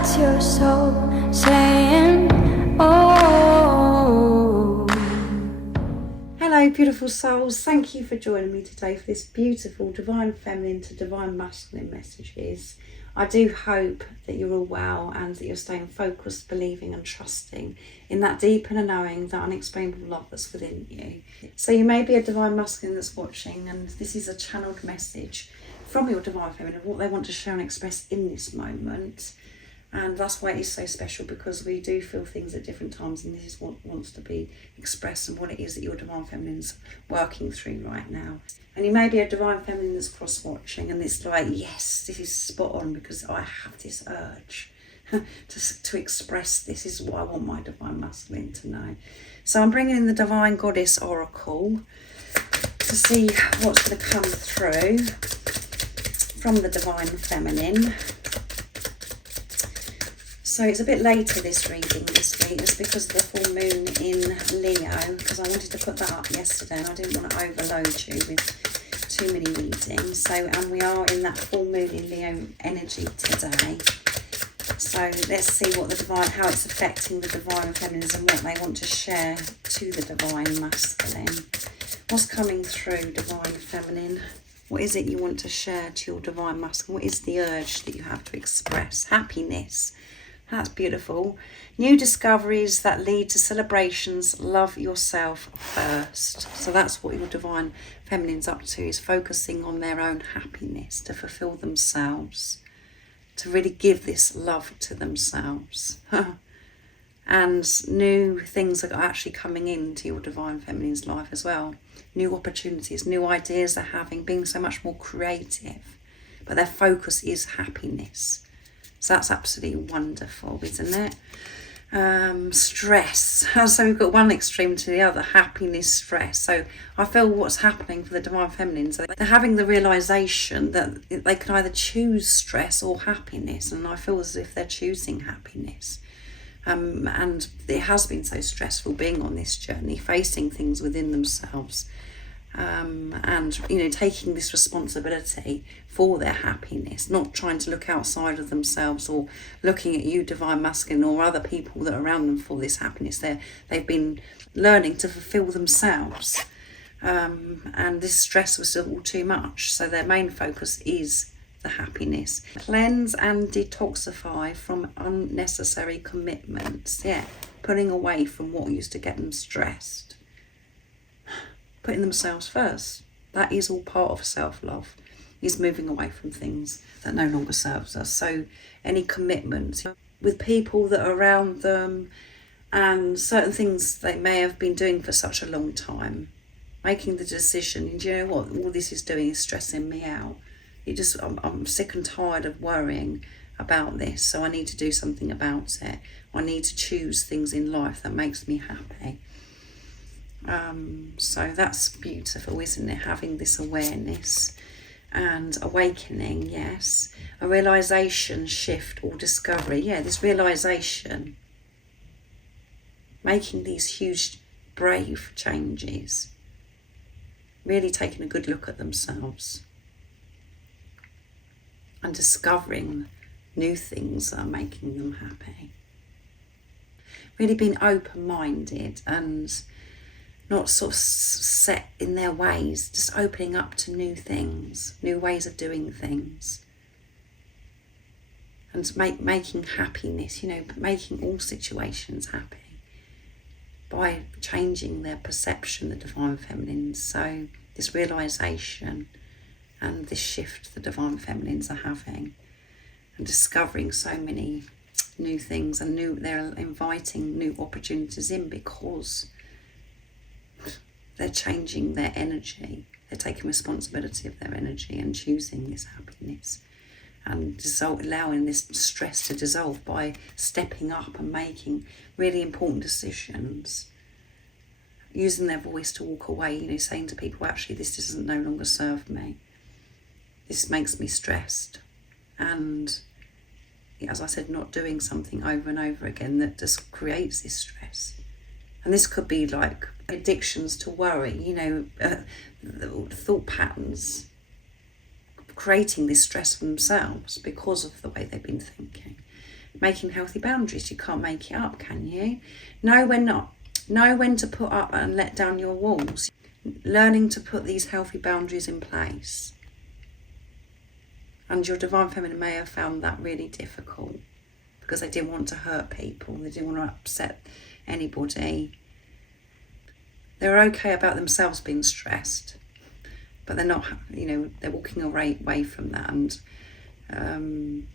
That's your soul saying, oh. Hello beautiful souls, thank you for joining me today for this beautiful Divine Feminine to Divine Masculine messages. I do hope that you're all well and that you're staying focused, believing and trusting in that deep inner knowing, that unexplainable love that's within you. So you may be a Divine Masculine that's watching, and this is a channeled message from your Divine Feminine of what they want to share and express in this moment. And that's why it is so special, because we do feel things at different times, and this is what wants to be expressed and what it is that your Divine Feminine's working through right now. And you may be a Divine Feminine that's cross-watching, and it's like, yes, this is spot on, because I have this urge to express this. Is what I want my Divine Masculine to know. So I'm bringing in the Divine Goddess Oracle to see what's going to come through from the Divine Feminine. So it's a bit later, this reading this week. It's because of the full moon in Leo, because I wanted to put that up yesterday and I didn't want to overload you with too many readings. So, and we are in that full moon in Leo energy today. So let's see what the divine, how it's affecting the Divine Feminines and what they want to share to the Divine Masculine. What's coming through, Divine Feminine? What is it you want to share to your Divine Masculine? What is the urge that you have to express? Happiness. That's beautiful. New discoveries that lead to celebrations. Love yourself first. So that's what your Divine Feminine's up to, is focusing on their own happiness, to fulfill themselves, to really give this love to themselves. And new things are actually coming into your Divine Feminine's life as well. New opportunities, new ideas they're having, being so much more creative. But their focus is happiness. So that's absolutely wonderful, isn't it? Stress. So we've got one extreme to the other, happiness, stress. So I feel what's happening for the Divine Feminine, so they're having the realisation that they can either choose stress or happiness. And I feel as if they're choosing happiness. And it has been so stressful being on this journey, facing things within themselves. And taking this responsibility for their happiness, not trying to look outside of themselves or looking at you, Divine Masculine, or other people that are around them for this happiness. They've been learning to fulfill themselves, and this stress was all too much, so their main focus is the happiness. Cleanse and detoxify from unnecessary commitments. Putting away from what used to get them stressed. Putting themselves first. That is all part of self-love, is moving away from things that no longer serves us. So any commitments with people that are around them and certain things they may have been doing for such a long time, making the decision, do you know what, all this is doing is stressing me out. I'm sick and tired of worrying about this, so I need to do something about it. I need to choose things in life that makes me happy. So that's beautiful, isn't it? Having this awareness and awakening, yes. A realisation, shift or discovery. This realisation. Making these huge, brave changes. Really taking a good look at themselves. And discovering new things that are making them happy. Really being open-minded and not sort of set in their ways, just opening up to new things, new ways of doing things. And making happiness, making all situations happy by changing their perception, the Divine Feminines. So this realisation and this shift the Divine Feminines are having and discovering so many new things, and they're inviting new opportunities in because they're changing their energy. They're taking responsibility of their energy and choosing this happiness and allowing this stress to dissolve by stepping up and making really important decisions, using their voice to walk away, saying to people, actually, this doesn't no longer serve me. This makes me stressed. And as I said, not doing something over and over again that just creates this stress. And this could be like addictions to worry, thought patterns, creating this stress for themselves because of the way they've been thinking. making healthy boundaries. You can't make it up, can you? Know when not. Know when to put up and let down your walls. Learning to put these healthy boundaries in place. And your divine feminine may have found that really difficult because they didn't want to hurt people. They didn't want to upset anybody. They're okay about themselves being stressed, but they're not, they're walking away from that and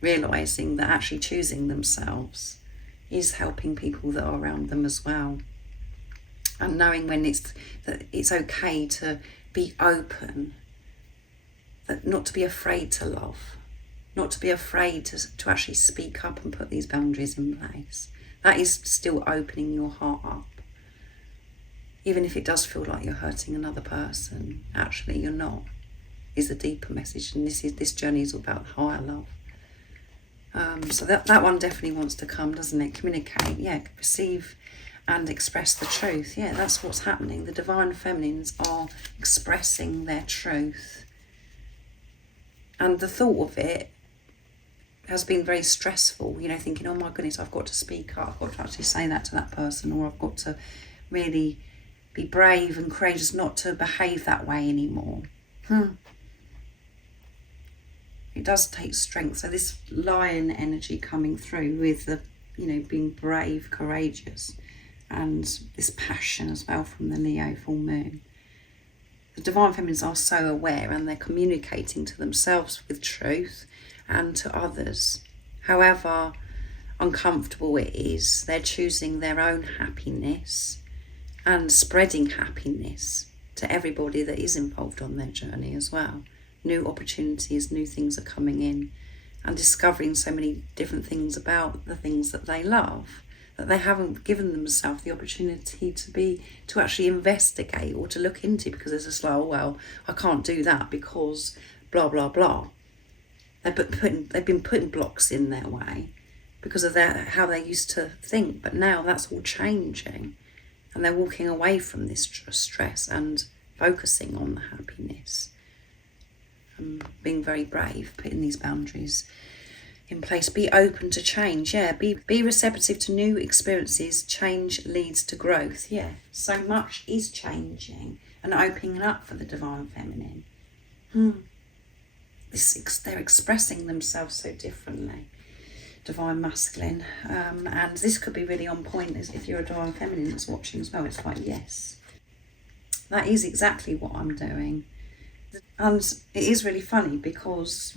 realising that actually choosing themselves is helping people that are around them as well. And knowing when that it's okay to be open, that not to be afraid to love, not to be afraid to actually speak up and put these boundaries in place. That is still opening your heart up. Even if it does feel like you're hurting another person, actually you're not, is the deeper message. And this journey is all about higher love. So that one definitely wants to come, doesn't it? Communicate, receive and express the truth. Yeah, that's what's happening. The divine feminines are expressing their truth. And the thought of it has been very stressful, thinking, oh my goodness, I've got to speak up, I've got to actually say that to that person, or I've got to really be brave and courageous not to behave that way anymore. It does take strength. So this lion energy coming through with the, being brave, courageous, and this passion as well from the Leo full moon. The divine feminines are so aware and they're communicating to themselves with truth and to others. However uncomfortable it is, they're choosing their own happiness and spreading happiness to everybody that is involved on their journey as well. New opportunities, new things are coming in, and discovering so many different things about the things that they love that they haven't given themselves the opportunity to actually investigate or to look into, because it's just like, oh well, I can't do that because blah blah blah. They've been putting blocks in their way because of how they used to think, but now that's all changing. And they're walking away from this stress and focusing on the happiness. And being very brave, putting these boundaries in place. Be open to change. Be receptive to new experiences. Change leads to growth. So much is changing and opening up for the divine feminine. They're expressing themselves so differently. Divine masculine, and this could be really on point if you're a divine feminine that's watching as well. It's like, yes, that is exactly what I'm doing. And it is really funny because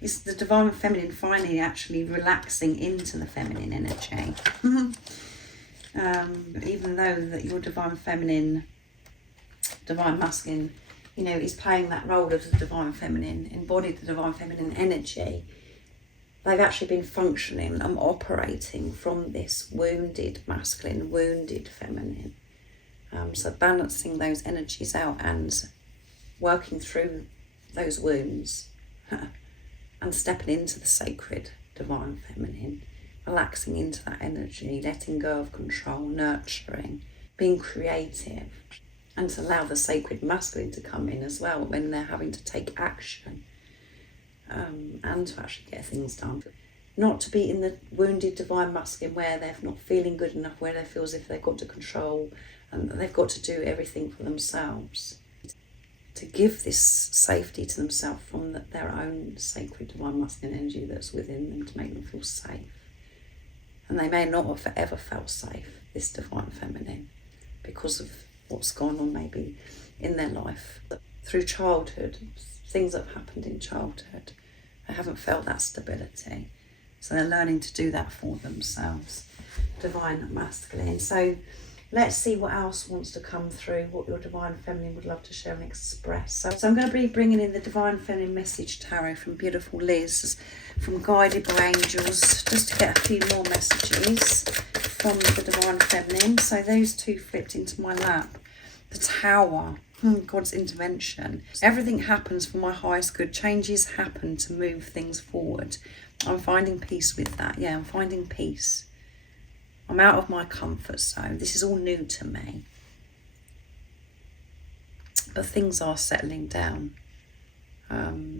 it's the divine feminine finally actually relaxing into the feminine energy. Even though that your divine feminine, divine masculine, is playing that role of the divine feminine, embodied the divine feminine energy, they've actually been functioning and operating from this wounded masculine, wounded feminine. So balancing those energies out and working through those wounds and stepping into the sacred divine feminine, relaxing into that energy, letting go of control, nurturing, being creative, and to allow the sacred masculine to come in as well when they're having to take action. And to actually get things done. Not to be in the wounded divine masculine where they're not feeling good enough, where they feel as if they've got to control and they've got to do everything for themselves. To give this safety to themselves from their own sacred divine masculine energy that's within them, to make them feel safe. And they may not have ever felt safe, this divine feminine, because of what's gone on maybe in their life. Through childhood, things that have happened in childhood, they haven't felt that stability. So they're learning to do that for themselves. Divine masculine. So let's see what else wants to come through, what your divine feminine would love to share and express. So I'm going to be bringing in the divine feminine message tarot from beautiful Liz, from Guided by Angels, just to get a few more messages from the divine feminine. So those two flipped into my lap. The Tower. God's intervention. Everything happens for my highest good. Changes happen to move things forward. I'm finding peace with that. I'm finding peace. I'm out of my comfort zone. This is all new to me. But things are settling down.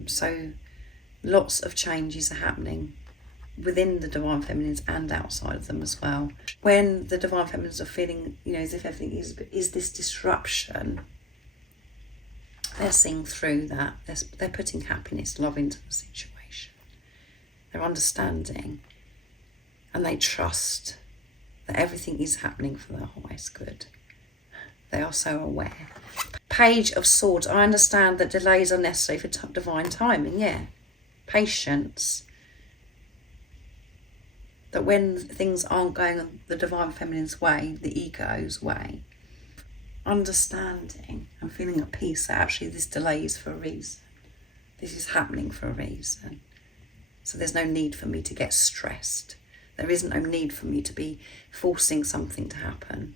So lots of changes are happening within the divine feminines and outside of them as well. When the divine feminines are feeling, as if everything is this disruption, they're seeing through that. They're putting happiness, love into the situation. They're understanding, and they trust that everything is happening for their highest good. They are so aware. Page of Swords. I understand that delays are necessary for divine timing. Yeah. Patience. That when things aren't going the divine feminine's way, the ego's way, understanding and feeling at peace that actually this delay is for a reason. This is happening for a reason. So there's no need for me to get stressed. There isn't no need for me to be forcing something to happen.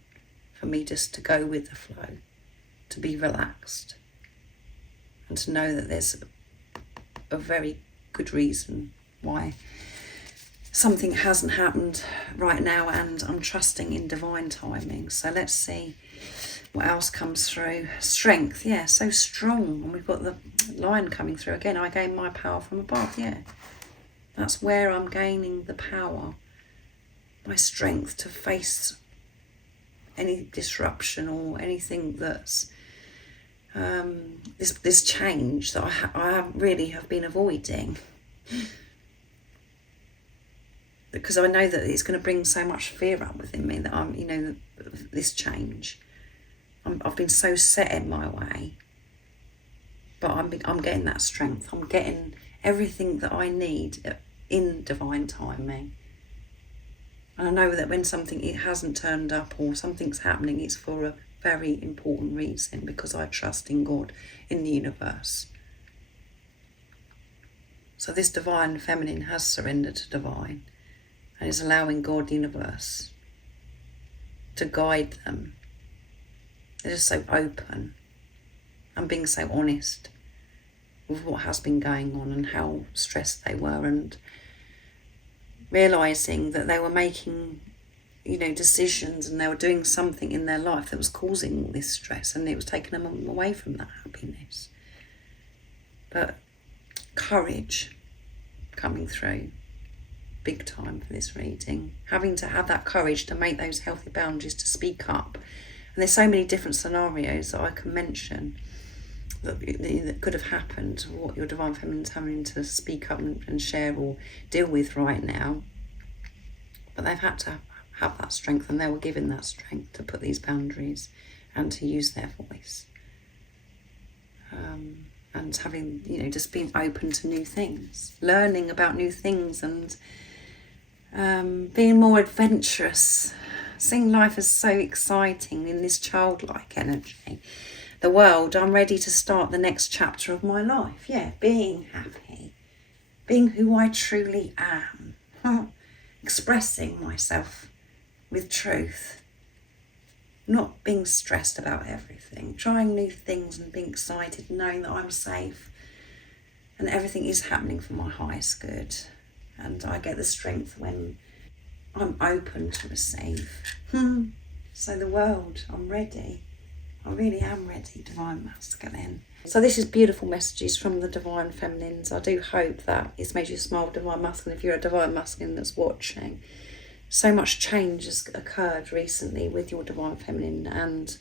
For me just to go with the flow, to be relaxed, and to know that there's a very good reason why something hasn't happened right now, and I'm trusting in divine timing. So let's see what else comes through. Strength, yeah, so strong. And we've got the Lion coming through again. I gain my power from above, yeah. That's where I'm gaining the power, my strength to face any disruption or anything that's this change that I really have been avoiding, because I know that it's going to bring so much fear up within me that I'm, this change. I've been so set in my way, but I'm getting that strength. I'm getting everything that I need in divine timing. And I know that when something it hasn't turned up or something's happening, it's for a very important reason, because I trust in God, in the universe. So this divine feminine has surrendered to divine and is allowing God, the universe, to guide them. They're just so open and being so honest with what has been going on and how stressed they were, and realising that they were making, decisions, and they were doing something in their life that was causing all this stress, and it was taking them away from that happiness. But courage coming through big time for this reading. Having to have that courage to make those healthy boundaries, to speak up. And there's so many different scenarios that I can mention that could have happened, what your divine feminine's having to speak up and share or deal with right now. But they've had to have that strength, and they were given that strength to put these boundaries and to use their voice. And having, just being open to new things, learning about new things, and being more adventurous, seeing life as so exciting in this childlike energy. The world, I'm ready to start the next chapter of my life. Yeah, being happy, being who I truly am, expressing myself with truth, not being stressed about everything, trying new things and being excited, knowing that I'm safe and everything is happening for my highest good. And I get the strength when I'm open to receive. So the world, I'm ready. I really am ready, Divine Masculine. So this is beautiful messages from the Divine Feminines. I do hope that it's made you smile, Divine Masculine, if you're a Divine Masculine that's watching. So much change has occurred recently with your Divine Feminine, and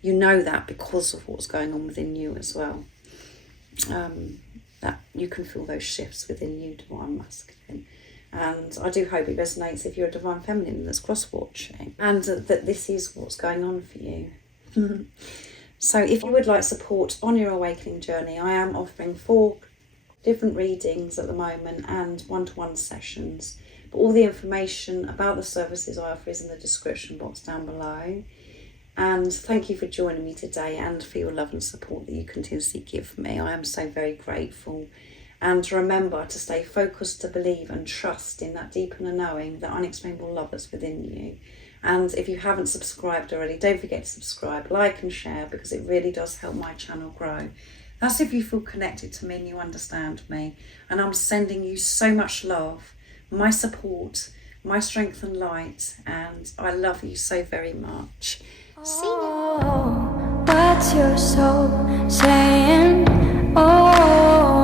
you know that because of what's going on within you as well. That you can feel those shifts within you, Divine Masculine. And I do hope it resonates if you're a Divine Feminine that's cross-watching, and that this is what's going on for you. So if you would like support on your awakening journey, I am offering 4 different readings at the moment and one-to-one sessions. But all the information about the services I offer is in the description box down below. And thank you for joining me today, and for your love and support that you continuously give me. I am so very grateful. And remember to stay focused, to believe and trust in that deep inner knowing, that unexplainable love that's within you. And if you haven't subscribed already, don't forget to subscribe, like and share, because it really does help my channel grow. That's if you feel connected to me and you understand me. And I'm sending you so much love, my support, my strength and light, and I love you so very much. See you. Oh, what's your soul saying? Oh.